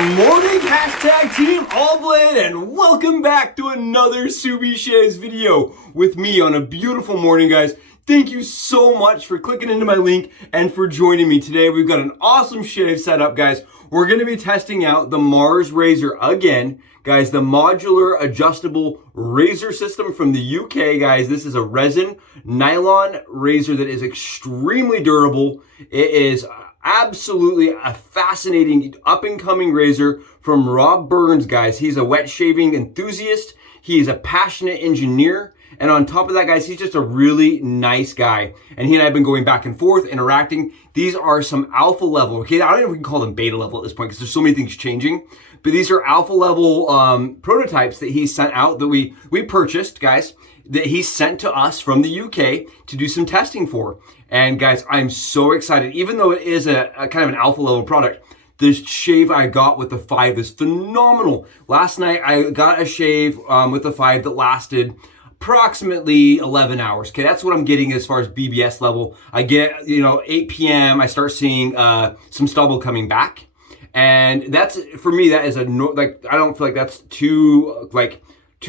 Morning, hashtag Team Allblade, and welcome back to another Subi Shaves video with me on a beautiful morning, guys. Thank you so much for clicking into my link and for joining me today. We've got an awesome shave set up, guys. We're going to be testing out the MARS razor again. Guys, the modular adjustable razor system from the UK, guys. This is a resin nylon razor that is extremely durable. It is absolutely a fascinating up-and-coming razor from Rob Burns, guys. He's a wet shaving enthusiast. He is a passionate engineer. And on top of that, guys, he's just a really nice guy. And he and I have been going back and forth, interacting. These are some alpha level, okay? I don't know if we can call them beta level at this point because there's so many things changing. But these are alpha level prototypes that he sent out that we purchased, guys, that he sent to us from the UK to do some testing for. And guys, I'm so excited. Even though it is a kind of an alpha level product, this shave I got with the 5 is phenomenal. Last night, I got a shave with the 5 that lasted approximately 11 hours. Okay, that's what I'm getting as far as BBS level. I get, 8 p.m., I start seeing some stubble coming back. And that's, for me, that is I don't feel like that's too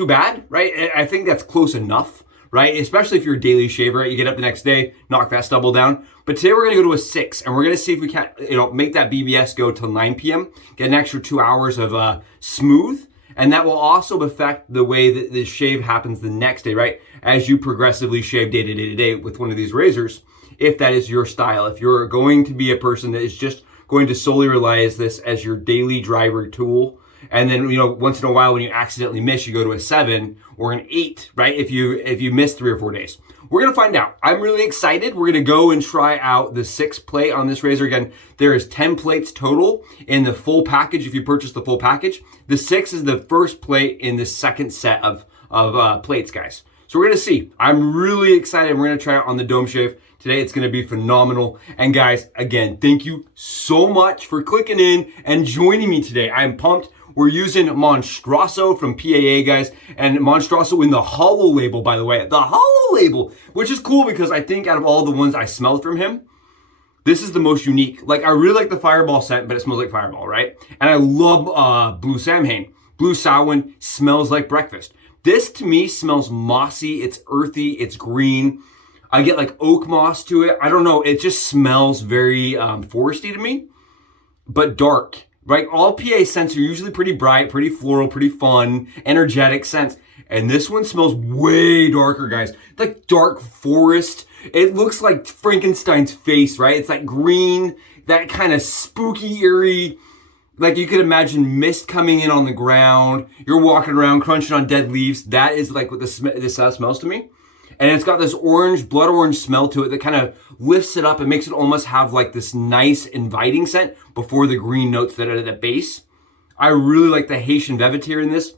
bad, right? I think that's close enough, right? Especially if you're a daily shaver, you get up the next day, knock that stubble down. But today we're gonna go to a 6, and we're gonna see if we can, make that BBS go till 9 p.m., get an extra 2 hours of smooth, and that will also affect the way that the shave happens the next day, right? As you progressively shave day to day to day with one of these razors, if that is your style. If you're going to be a person that is just going to solely rely on this as your daily driver tool, and then, once in a while when you accidentally miss, you go to a 7 or an 8, right? If you miss 3 or 4 days. We're gonna find out. I'm really excited. We're gonna go and try out the 6 plate on this razor. Again, there is 10 plates total in the full package if you purchase the full package. The 6 is the first plate in the second set of plates, guys. So we're gonna see. I'm really excited. We're gonna try it on the dome shave. Today it's gonna be phenomenal. And guys, again, thank you so much for clicking in and joining me today. I'm pumped. We're using MONSTROSO from PAA, guys, and MONSTROSO in the hollow label, by the way. The hollow label, which is cool because I think out of all the ones I smelled from him, this is the most unique. Like, I really like the Fireball scent, but it smells like Fireball, right? And I love Blue Samhain. Blue Samhain smells like breakfast. This, to me, smells mossy. It's earthy. It's green. I get like oak moss to it. I don't know. It just smells very foresty to me, but dark. Right, all PA scents are usually pretty bright, pretty floral, pretty fun, energetic scents. And this one smells way darker, guys. Like dark forest. It looks like Frankenstein's face, right? It's like green, that kind of spooky, eerie, like you could imagine mist coming in on the ground. You're walking around crunching on dead leaves. That is like what this smells to me. And it's got this orange, blood orange smell to it that kind of lifts it up and makes it almost have like this nice inviting scent before the green notes that are at the base. I really like the Haitian Velvetier in this.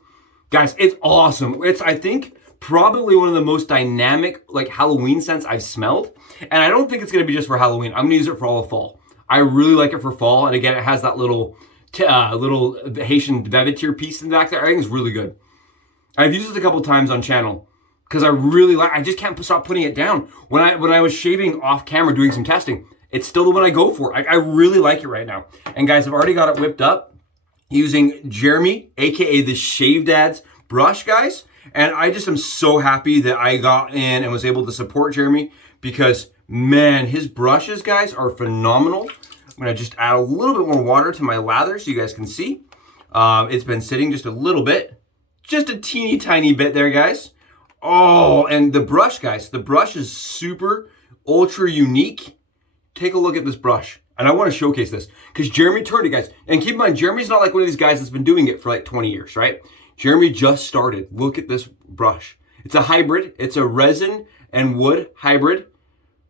Guys, it's awesome. It's, I think, probably one of the most dynamic like Halloween scents I've smelled. And I don't think it's gonna be just for Halloween. I'm gonna use it for all of fall. I really like it for fall. And again, it has that little Haitian Velvetier piece in the back there. I think it's really good. I've used it a couple times on channel, because I really like, I just can't stop putting it down. When I was shaving off camera doing some testing, it's still the one I go for. I really like it right now. And guys, I've already got it whipped up using Jeremy, AKA the Shave Dad's brush, guys. And I just am so happy that I got in and was able to support Jeremy because, man, his brushes, guys, are phenomenal. I'm gonna just add a little bit more water to my lather so you guys can see. It's been sitting just a little bit, just a teeny tiny bit there, guys. Oh, and the brush, guys, the brush is super, ultra unique. Take a look at this brush. And I want to showcase this because Jeremy turned it, guys. And keep in mind, Jeremy's not like one of these guys that's been doing it for like 20 years, right? Jeremy just started. Look at this brush. It's a hybrid. It's a resin and wood hybrid.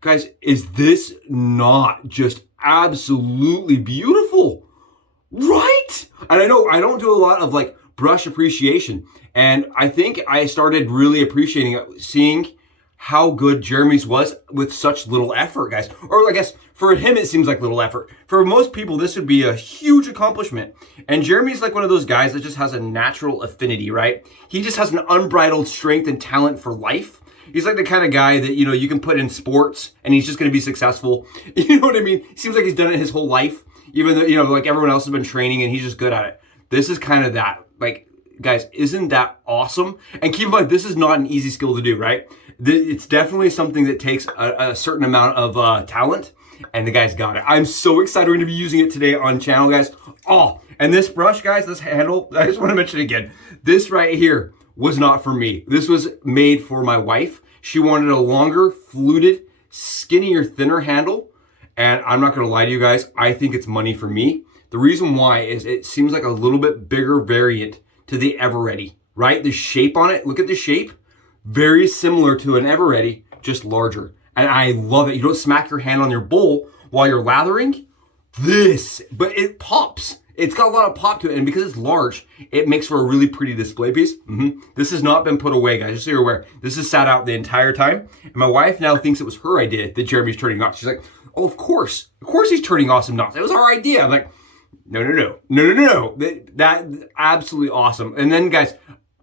Guys, is this not just absolutely beautiful? Right? And I know I don't do a lot of like brush appreciation. And I think I started really appreciating it, seeing how good Jeremy's was with such little effort, guys. Or I guess for him, it seems like little effort. For most people, this would be a huge accomplishment. And Jeremy's like one of those guys that just has a natural affinity, right? He just has an unbridled strength and talent for life. He's like the kind of guy that, you can put in sports and he's just going to be successful. You know what I mean? Seems like he's done it his whole life. even though, you know, like everyone else has been training and he's just good at it. This is kind of that. Like, guys, isn't that awesome? And keep in mind, this is not an easy skill to do, right? It's definitely something that takes a certain amount of talent, and the guy's got it. I'm so excited. We're gonna be using it today on channel, guys. Oh, and this brush, guys, this handle, I just want to mention it again. This right here was not for me. This was made for my wife. She wanted a longer, fluted, skinnier, thinner handle. And I'm not gonna lie to you guys, I think it's money for me. The reason why is it seems like a little bit bigger variant to the Eveready, right? The shape on it, look at the shape. Very similar to an Eveready, just larger. And I love it. You don't smack your hand on your bowl while you're lathering. But it pops. It's got a lot of pop to it, and because it's large, it makes for a really pretty display piece. This has not been put away, guys, just so you're aware. This has sat out the entire time, and my wife now thinks it was her idea that Jeremy's turning knots. She's like, oh, of course he's turning awesome knots. It was our idea. I'm like, no. That absolutely awesome. And then, guys,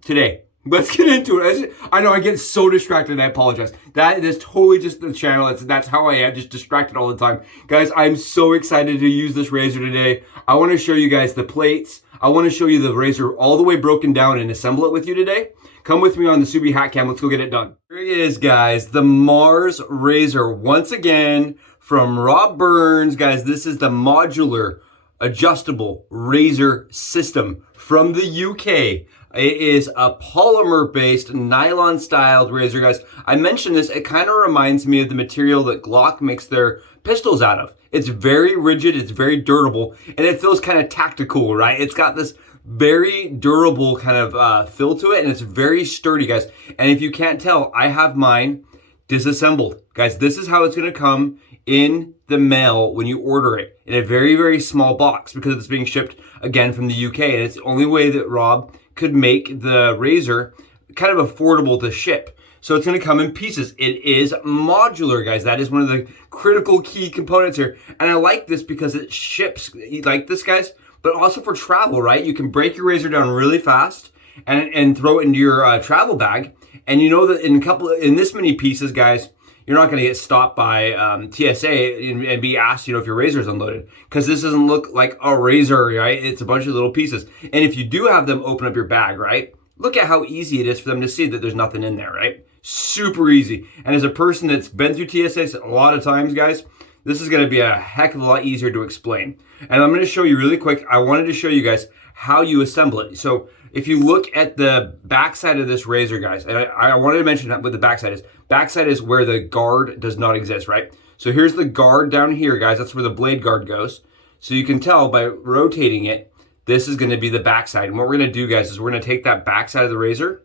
today, let's get into it. I know I get so distracted, and I apologize. That is totally just the channel. That's how I am, just distracted all the time. Guys, I'm so excited to use this razor today. I want to show you guys the plates. I want to show you the razor all the way broken down and assemble it with you today. Come with me on the Subi Hat Cam. Let's go get it done. Here it is, guys. The MARS razor once again from Rob Burns. Guys, this is the modular adjustable razor system from the UK. It is a polymer-based, nylon-styled razor, guys. I mentioned this, it kind of reminds me of the material that Glock makes their pistols out of. It's very rigid, it's very durable, and it feels kind of tactical, right? It's got this very durable kind of feel to it, and it's very sturdy, guys. And if you can't tell, I have mine disassembled. Guys, this is how it's gonna come in the mail when you order it, in a very, very small box, because it's being shipped, again, from the UK, and it's the only way that Rob could make the razor kind of affordable to ship. So it's gonna come in pieces. It is modular, guys. That is one of the critical key components here. And I like this because it ships like this, guys, but also for travel, right? You can break your razor down really fast and throw it into your travel bag. And you know that in this many pieces, guys, you're not gonna get stopped by TSA and be asked, you know, if your razor is unloaded, because this doesn't look like a razor, right? It's a bunch of little pieces. And if you do have them open up your bag, right? Look at how easy it is for them to see that there's nothing in there, right? Super easy. And as a person that's been through TSA a lot of times, guys, this is gonna be a heck of a lot easier to explain. And I'm gonna show you really quick. I wanted to show you guys how you assemble it. So if you look at the backside of this razor, guys, and I wanted to mention what the backside is. Backside is where the guard does not exist, right? So here's the guard down here, guys. That's where the blade guard goes. So you can tell by rotating it, this is gonna be the backside. And what we're gonna do, guys, is we're gonna take that backside of the razor,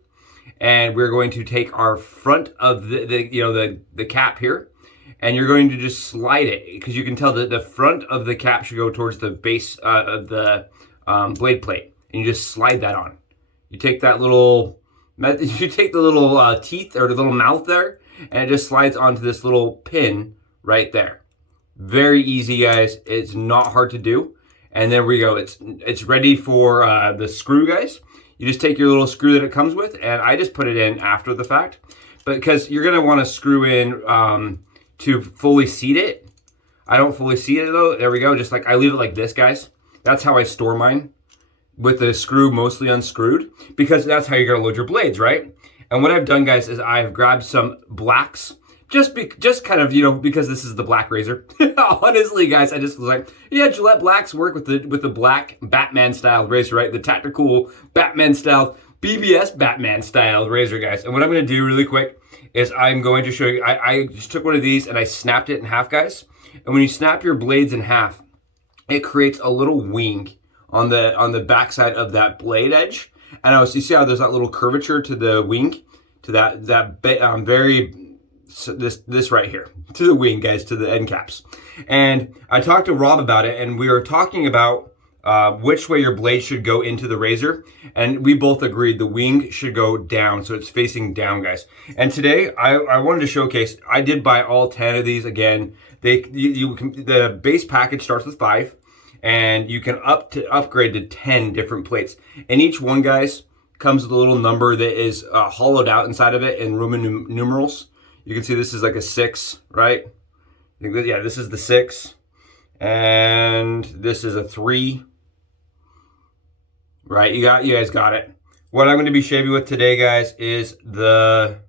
and we're going to take our front of the cap here, and you're going to just slide it, because you can tell that the front of the cap should go towards the base of the blade plate. And you just slide that on. You take that little, teeth or the little mouth there, and it just slides onto this little pin right there. Very easy, guys. It's not hard to do. And there we go. It's ready for the screw, guys. You just take your little screw that it comes with, and I just put it in after the fact, but because you're gonna want to screw in to fully seat it. I don't fully seat it though. There we go. Just like I leave it like this, guys. That's how I store mine, with the screw mostly unscrewed, because that's how you're gonna load your blades, right? And what I've done, guys, is I've grabbed some blacks, just kind of, you know, because this is the black razor. Honestly, guys, I just was like, yeah, Gillette blacks work with the black Batman style razor, right? The tactical Batman style, BBS Batman style razor, guys. And what I'm gonna do really quick is I'm going to show you, I just took one of these and I snapped it in half, guys. And when you snap your blades in half, it creates a little wing on the backside of that blade edge. And you see how there's that little curvature to the wing, to this right here, to the wing, guys, to the end caps. And I talked to Rob about it, and we were talking about which way your blade should go into the razor. And we both agreed the wing should go down, so it's facing down, guys. And today I wanted to showcase, I did buy all 10 of these. Again, the base package starts with 5. And you can upgrade to 10 different plates. And each one, guys, comes with a little number that is hollowed out inside of it in Roman numerals. You can see this is like a 6, right? I think that, yeah, this is the 6. And this is a 3. Right, you guys got it. What I'm going to be shaving with today, guys, is the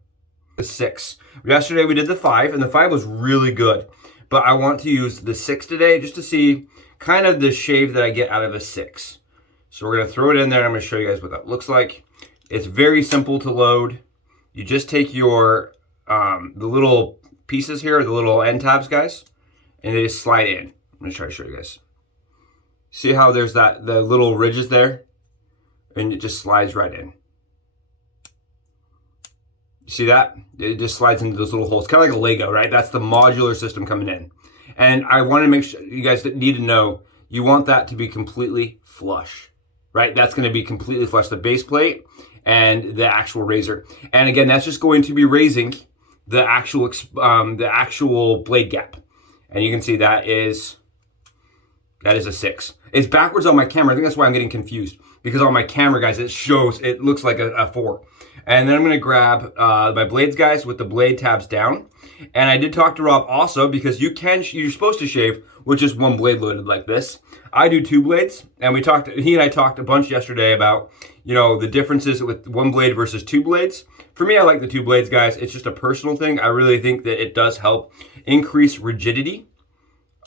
6. Yesterday we did the 5, and the 5 was really good. But I want to use the 6 today just to see kind of the shave that I get out of a 6. So we're going to throw it in there, and I'm going to show you guys what that looks like. It's very simple to load. You just take your, the little pieces here, the little end tabs, guys, and they just slide in. I'm going to try to show you guys. See how there's the little ridges there? And it just slides right in. You see that? It just slides into those little holes, kind of like a Lego, right? That's the modular system coming in. And I want to make sure you guys need to know, you want that to be completely flush, right? That's going to be completely flush, the base plate and the actual razor. And again, that's just going to be raising the actual blade gap. And you can see that is a 6. It's backwards on my camera. I think that's why I'm getting confused, because on my camera, guys, it looks like a 4. And then I'm gonna grab my blades, guys, with the blade tabs down. And I did talk to Rob also, because you're supposed to shave with just one blade loaded like this. I do 2 blades, and he and I talked a bunch yesterday about, you know, the differences with 1 blade versus 2 blades. For me, I like the 2 blades, guys. It's just a personal thing. I really think that it does help increase rigidity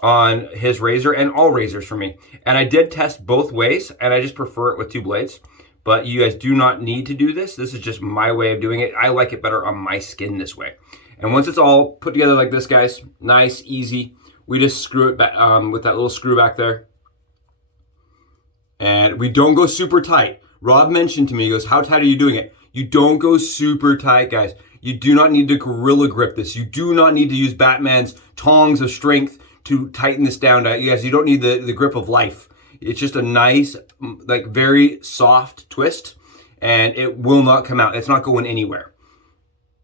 on his razor and all razors for me. And I did test both ways, and I just prefer it with 2 blades. But you guys do not need to do this. This is just my way of doing it. I like it better on my skin this way. And once it's all put together like this, guys, nice, easy, we just screw it back with that little screw back there. And we don't go super tight. Rob mentioned to me, he goes, how tight are you doing it? You don't go super tight, guys. You do not need to gorilla grip this. You do not need to use Batman's tongs of strength to tighten this down. You guys, you don't need the grip of life. It's just a nice, like, very soft twist, and it will not come out. It's not going anywhere.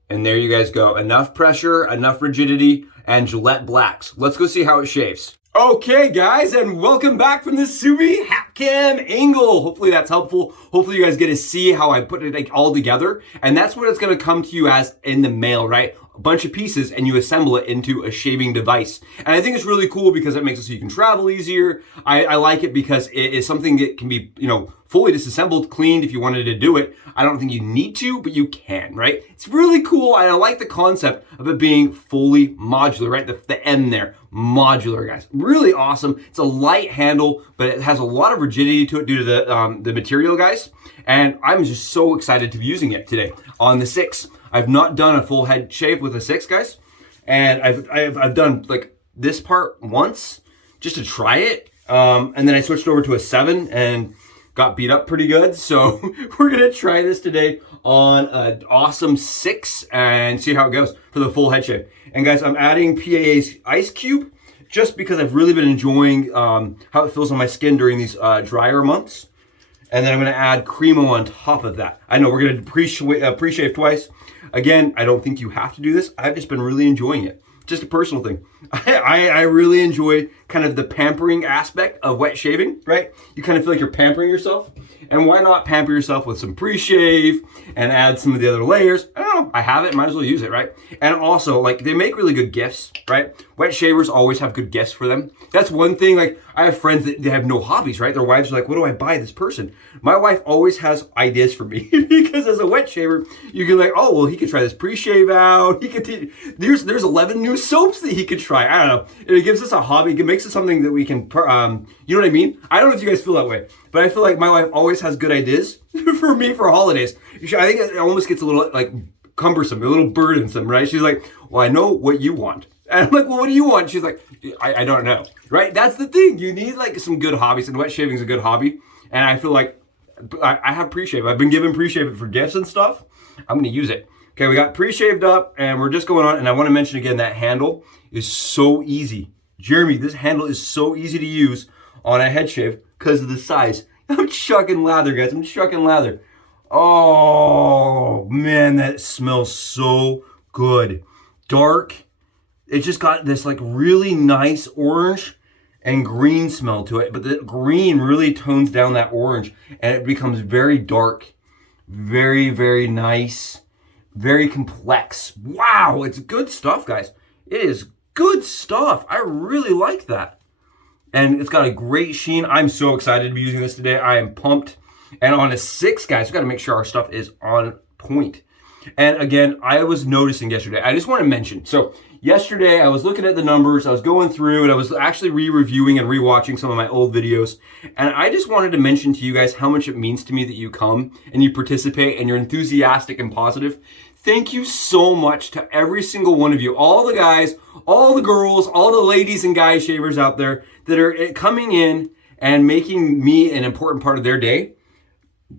And there you guys go. Enough pressure, enough rigidity, and Gillette Blacks. Let's go see how it shaves. Okay, guys, and welcome back from the Subi Hat Cam angle. Hopefully that's helpful. Hopefully you guys get to see how I put it like all together. And that's what it's going to come to you as in the mail, right? A bunch of pieces, and you assemble it into a shaving device. And I think it's really cool because it makes it so you can travel easier. I like it because it is something that can be, you know, fully disassembled, cleaned if you wanted to do it. I don't think you need to, but you can, right? It's really cool, and I like the concept of it being fully modular, right? The M there, modular, guys. Really awesome. It's a light handle, but it has a lot of rigidity to it due to the material, guys. And I'm just so excited to be using it today on the 6. I've not done a full head shave with a 6, guys. And I've done like this part once just to try it. And then I switched over to a 7 and got beat up pretty good. So we're gonna try this today on an awesome 6 and see how it goes for the full head shave. And guys, I'm adding PAA's Ice Cube just because I've really been enjoying how it feels on my skin during these drier months. And then I'm gonna add Cremo on top of that. I know we're gonna pre-shave twice. Again, I don't think you have to do this. I've just been really enjoying it. Just a personal thing. I really enjoy kind of the pampering aspect of wet shaving, right? You kind of feel like you're pampering yourself. And why not pamper yourself with some pre-shave and add some of the other layers? I don't know, I have it, might as well use it, right? And also, like, they make really good gifts, right? Wet shavers always have good gifts for them. That's one thing, like, I have friends that they have no hobbies, right? Their wives are like, what do I buy this person? My wife always has ideas for me because as a wet shaver, you can like, oh, well, he could try this pre-shave out. He could, there's 11 new soaps that he could try. I don't know. It gives us a hobby. It makes it something that we can, you know what I mean? I don't know if you guys feel that way, but I feel like my wife always has good ideas for me for holidays. I think it almost gets a little like cumbersome, a little burdensome, right? She's like, well, I know what you want. And I'm like, well, what do you want? She's like, I don't know, right? That's the thing. You need like some good hobbies, and wet shaving is a good hobby. And I feel like I have pre-shave. I've been given pre-shave for gifts and stuff. I'm going to use it. Okay, we got pre-shaved up, and we're just going on. And I want to mention again, that handle is so easy. Jeremy, this handle is so easy to use on a head shave because of the size. I'm chucking lather, guys. I'm chucking lather. Oh, man, that smells so good. Dark. It just got this like really nice orange and green smell to it, but the green really tones down that orange and it becomes very dark, very, very nice, very complex. Wow, it's good stuff, guys. It is good stuff. I really like that. and it's got a great sheen. I'm so excited to be using this today. I am pumped. And on a 6, guys, we got to make sure our stuff is on point. And again, I was noticing yesterday, I just want to mention, so yesterday I was looking at the numbers, I was going through, and I was actually re-reviewing and re-watching some of my old videos, and I just wanted to mention to you guys how much it means to me that you come and you participate and you're enthusiastic and positive. Thank you so much to every single one of you, all the guys, all the girls, all the ladies and guy shavers out there that are coming in and making me an important part of their day.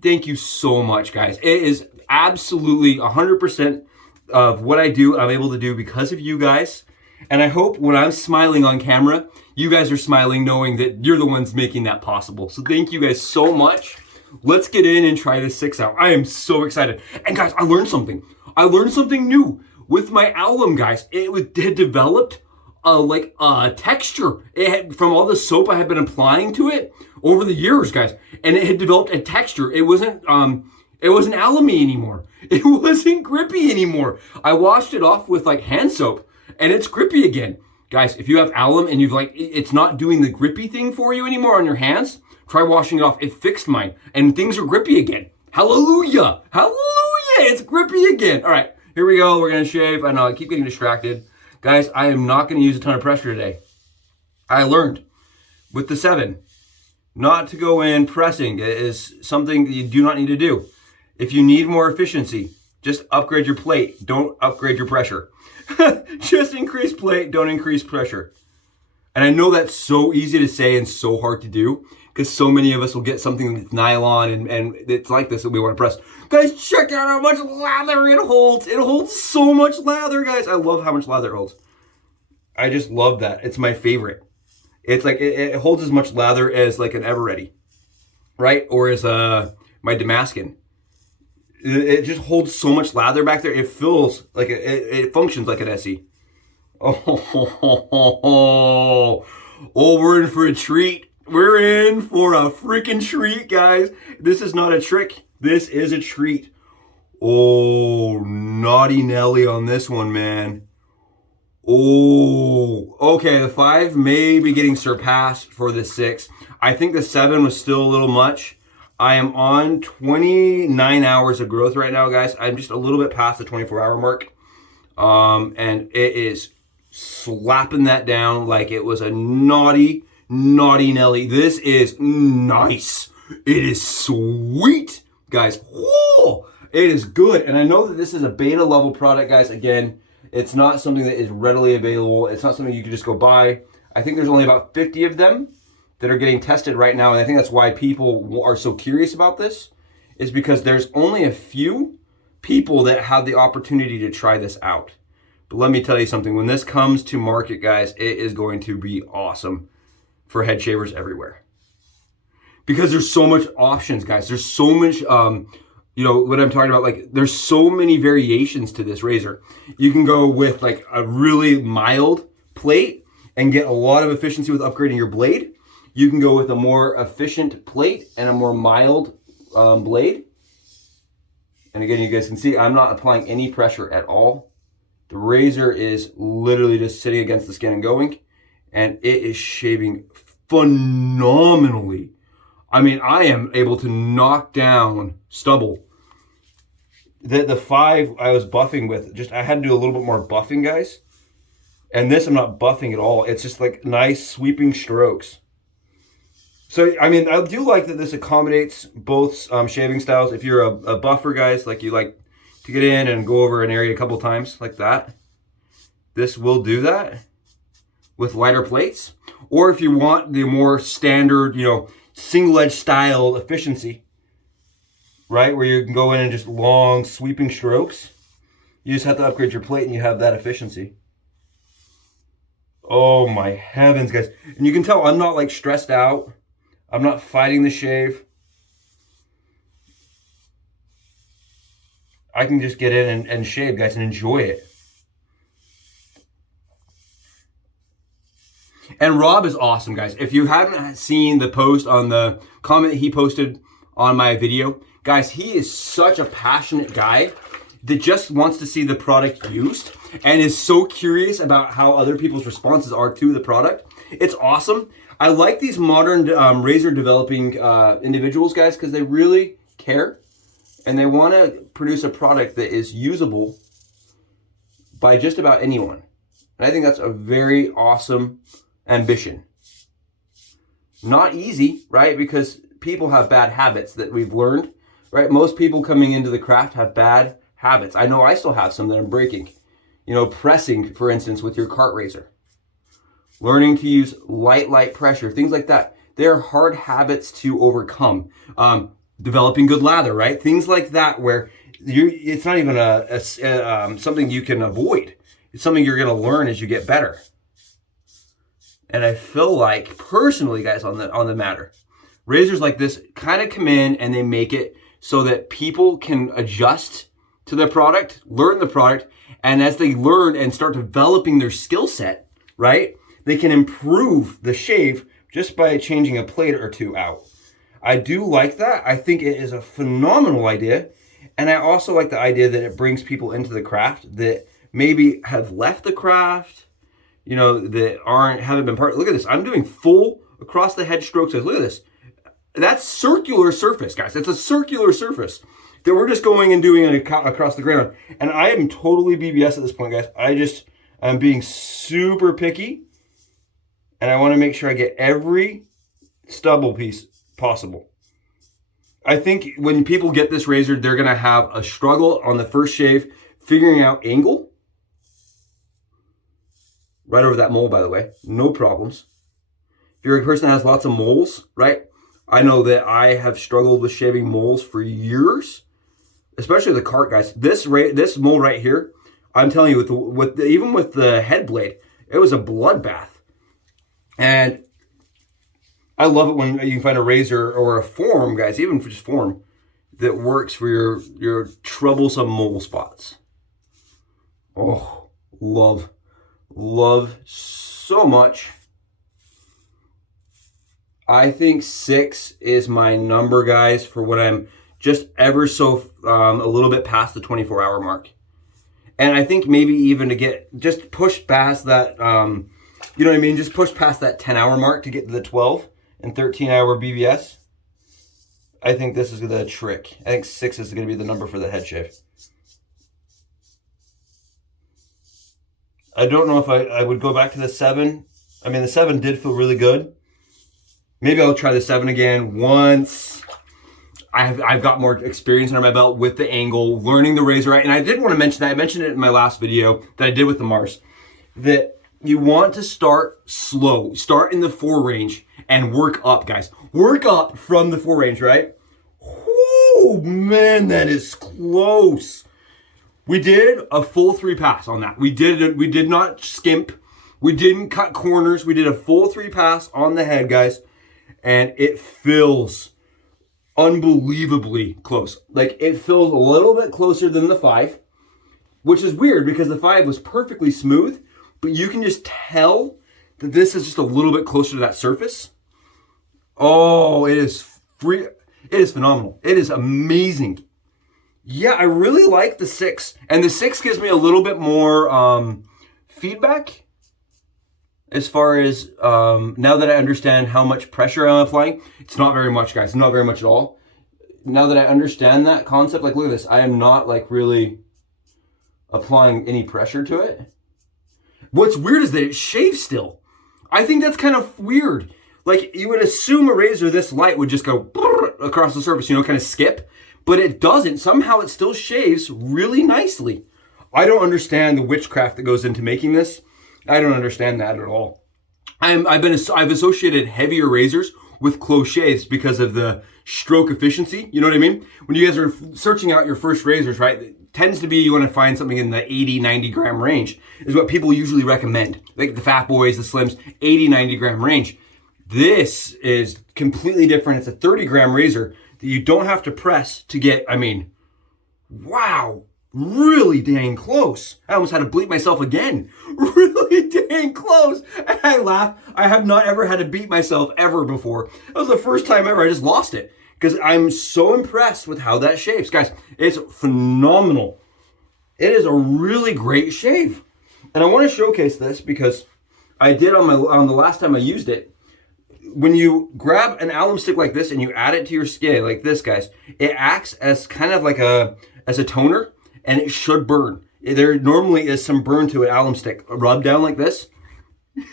Thank you so much, guys. It is absolutely 100% of what I do, I'm able to do because of you guys. And I hope when I'm smiling on camera, you guys are smiling knowing that you're the ones making that possible. So thank you guys so much. Let's get in and try this 6 out. I am so excited. And guys, I learned something. I learned something new with my alum, guys. It had developed like a texture. It had, from all the soap I had been applying to it over the years, guys. And it had developed a texture. It wasn't alum-y anymore. It wasn't grippy anymore. I washed it off with like hand soap and it's grippy again. Guys, if you have alum and it's not doing the grippy thing for you anymore on your hands, try washing it off. It fixed mine and things are grippy again. Hallelujah. Hallelujah. It's grippy again. All right, here we go. We're going to shave. I know I keep getting distracted. Guys, I am not going to use a ton of pressure today. I learned with the 7 not to go in pressing. It is something that you do not need to do. If you need more efficiency, just upgrade your plate. Don't upgrade your pressure. Just increase plate, don't increase pressure. And I know that's so easy to say and so hard to do because so many of us will get something that's nylon and it's like this that we want to press. Guys, check out how much lather it holds. It holds so much lather, guys. I love how much lather it holds. I just love that. It's my favorite. It's like it holds as much lather as like an Everready, right? Or as my Damascus. It just holds so much lather back there. It feels like it functions like an SE. Oh, we're in for a treat. We're in for a freaking treat, guys. This is not a trick. This is a treat. Oh, naughty Nelly on this one, man. Oh, okay. The 5 may be getting surpassed for the 6. I think the 7 was still a little much. I am on 29 hours of growth right now, guys. I'm just a little bit past the 24-hour mark. And it is slapping that down like it was a naughty Nelly. This is nice. It is sweet, guys. Whoa, it is good. And I know that this is a beta level product, guys. Again, it's not something that is readily available. It's not something you can just go buy. I think there's only about 50 of them that are getting tested right now, and I think that's why people are so curious about this, is because there's only a few people that have the opportunity to try this out. But let me tell you something, when this comes to market, guys, it is going to be awesome for head shavers everywhere. Because there's so much options, guys. There's so much, you know, what I'm talking about, like, there's so many variations to this razor. You can go with, like, a really mild plate and get a lot of efficiency with upgrading your blade. You can go with a more efficient plate and a more mild blade. And again, you guys can see I'm not applying any pressure at all. The razor is literally just sitting against the skin and going. And it is shaving phenomenally. I mean, I am able to knock down stubble. The 5 I was buffing with, just I had to do a little bit more buffing, guys. And this I'm not buffing at all. It's just like nice sweeping strokes. So, I mean, I do like that this accommodates both shaving styles. If you're a buffer, guys, like you like to get in and go over an area a couple times like that, this will do that with lighter plates. Or if you want the more standard, you know, single edge style efficiency, right, where you can go in and just long sweeping strokes, you just have to upgrade your plate and you have that efficiency. Oh my heavens, guys. And you can tell I'm not like stressed out. I'm not fighting the shave. I can just get in and shave, guys, and enjoy it. And Rob is awesome, guys. If you haven't seen the post on the comment he posted on my video, guys, he is such a passionate guy that just wants to see the product used and is so curious about how other people's responses are to the product. It's awesome. I like these modern razor developing individuals, guys, because they really care and they want to produce a product that is usable by just about anyone. And I think that's a very awesome ambition. Not easy, right? Because people have bad habits that we've learned, right? Most people coming into the craft have bad habits. I know I still have some that I'm breaking. You know, pressing, for instance, with your cart razor. Learning to use light pressure, things like that. They're hard habits to overcome. Developing good lather, right? Things like that where it's not even something you can avoid. It's something you're going to learn as you get better. And I feel like, personally, guys, on the matter, razors like this kind of come in and they make it so that people can adjust to the product, learn the product, and as they learn and start developing their skill set, right, they can improve the shave just by changing a plate or two out. I do like that. I think it is a phenomenal idea. And I also like the idea that it brings people into the craft that maybe have left the craft, you know, that haven't been part. Look at this. I'm doing full across the head strokes. Look at this. That's circular surface, guys. It's a circular surface that we're just going and doing it across the grain on. And I am totally BBS at this point, guys. I'm being super picky. And I want to make sure I get every stubble piece possible. I think when people get this razor, they're going to have a struggle on the first shave, figuring out angle. Right over that mole, by the way. No problems. If you're a person that has lots of moles, right? I know that I have struggled with shaving moles for years, especially the cart, guys. This mole right here, I'm telling you, even with the head blade, it was a bloodbath. And I love it when you can find a razor or a form, guys, even for just form, that works for your troublesome mole spots. Oh, love so much. I think 6 is my number, guys, for when I'm just ever so a little bit past the 24-hour mark. And I think maybe even to get just push past that, you know what I mean? Just push past that 10-hour mark to get to the 12 and 13-hour BBS. I think this is the trick. I think 6 is going to be the number for the head shave. I don't know if I would go back to the 7. I mean, the 7 did feel really good. Maybe I'll try the 7 again once I've got more experience under my belt with the angle, learning the razor right. And I did want to mention that. I mentioned it in my last video that I did with the MARS, that you want to start slow. Start in the 4 range and work up, guys. Work up from the 4 range, right? Oh, man, that is close. We did a full 3 pass on that. We did not skimp. We didn't cut corners. We did a full 3 pass on the head, guys. And it feels unbelievably close. Like, it feels a little bit closer than the 5, which is weird because the 5 was perfectly smooth, but you can just tell that this is just a little bit closer to that surface. Oh, it is free. It is phenomenal. It is amazing. Yeah, I really like the 6. And the 6 gives me a little bit more feedback as far as now that I understand how much pressure I'm applying. It's not very much, guys. Not very much at all. Now that I understand that concept, like, look at this. I am not, like, really applying any pressure to it. What's weird is that it shaves still. I think that's kind of weird. Like, you would assume a razor this light would just go across the surface, you know, kind of skip. But it doesn't. Somehow it still shaves really nicely. I don't understand the witchcraft that goes into making this. I don't understand that at all. I've associated heavier razors with close shaves because of the stroke efficiency. You know what I mean? When you guys are searching out your first razors, right? It tends to be you want to find something in the 80, 90 gram range is what people usually recommend. Like the Fat Boys, the Slims, 80, 90 gram range. This is completely different. It's a 30 gram razor that you don't have to press to get, I mean, wow, really dang close. I almost had to bleep myself again. Really dang close. And I laugh. I have not ever had to beat myself ever before. That was the first time ever. I just lost it because I'm so impressed with how that shaves. Guys, it's phenomenal. It is a really great shave. And I want to showcase this because I did on the last time I used it. when you grab an alum stick like this and you add it to your skin like this, guys, it acts as kind of like as a toner, and it should burn. There normally is some burn to an alum stick. Rub down like this.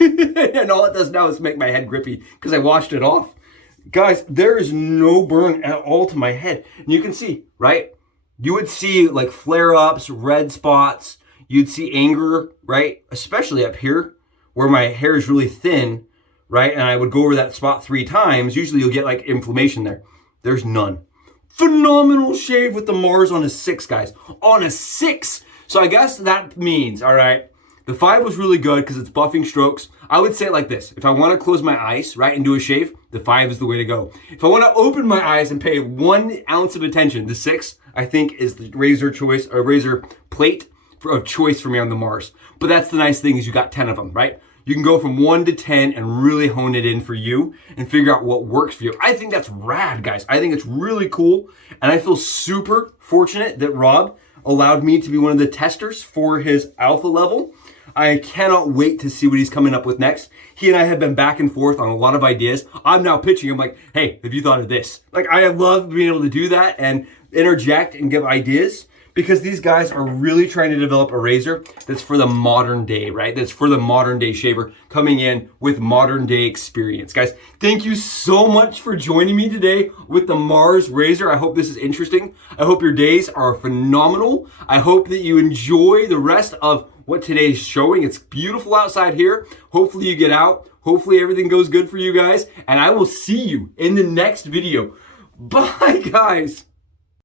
And all it does now is make my head grippy because I washed it off. Guys, there is no burn at all to my head. And you can see, right? You would see like flare-ups, red spots. You'd see anger, right? Especially up here where my hair is really thin, right? And I would go over that spot 3 times. Usually you'll get like inflammation there. There's none. Phenomenal shave with the MARS on a 6, guys. On a 6. So I guess that means, all right, the 5 was really good because it's buffing strokes. I would say it like this. If I want to close my eyes, right, and do a shave, the 5 is the way to go. If I want to open my eyes and pay 1 ounce of attention, the 6, I think, is the razor choice, or razor plate of choice for me on the MARS. But that's the nice thing is you got 10 of them, right? You can go from 1 to 10 and really hone it in for you and figure out what works for you. I think that's rad, guys. I think it's really cool. And I feel super fortunate that Rob allowed me to be one of the testers for his alpha level. I cannot wait to see what he's coming up with next. He and I have been back and forth on a lot of ideas. I'm now pitching him like, hey, have you thought of this? Like, I love being able to do that and interject and give ideas, because these guys are really trying to develop a razor that's for the modern day, right? That's for the modern day shaver coming in with modern day experience. Guys, thank you so much for joining me today with the MARS razor. I hope this is interesting. I hope your days are phenomenal. I hope that you enjoy the rest of what today's showing. It's beautiful outside here. Hopefully you get out. Hopefully everything goes good for you guys. And I will see you in the next video. Bye, guys.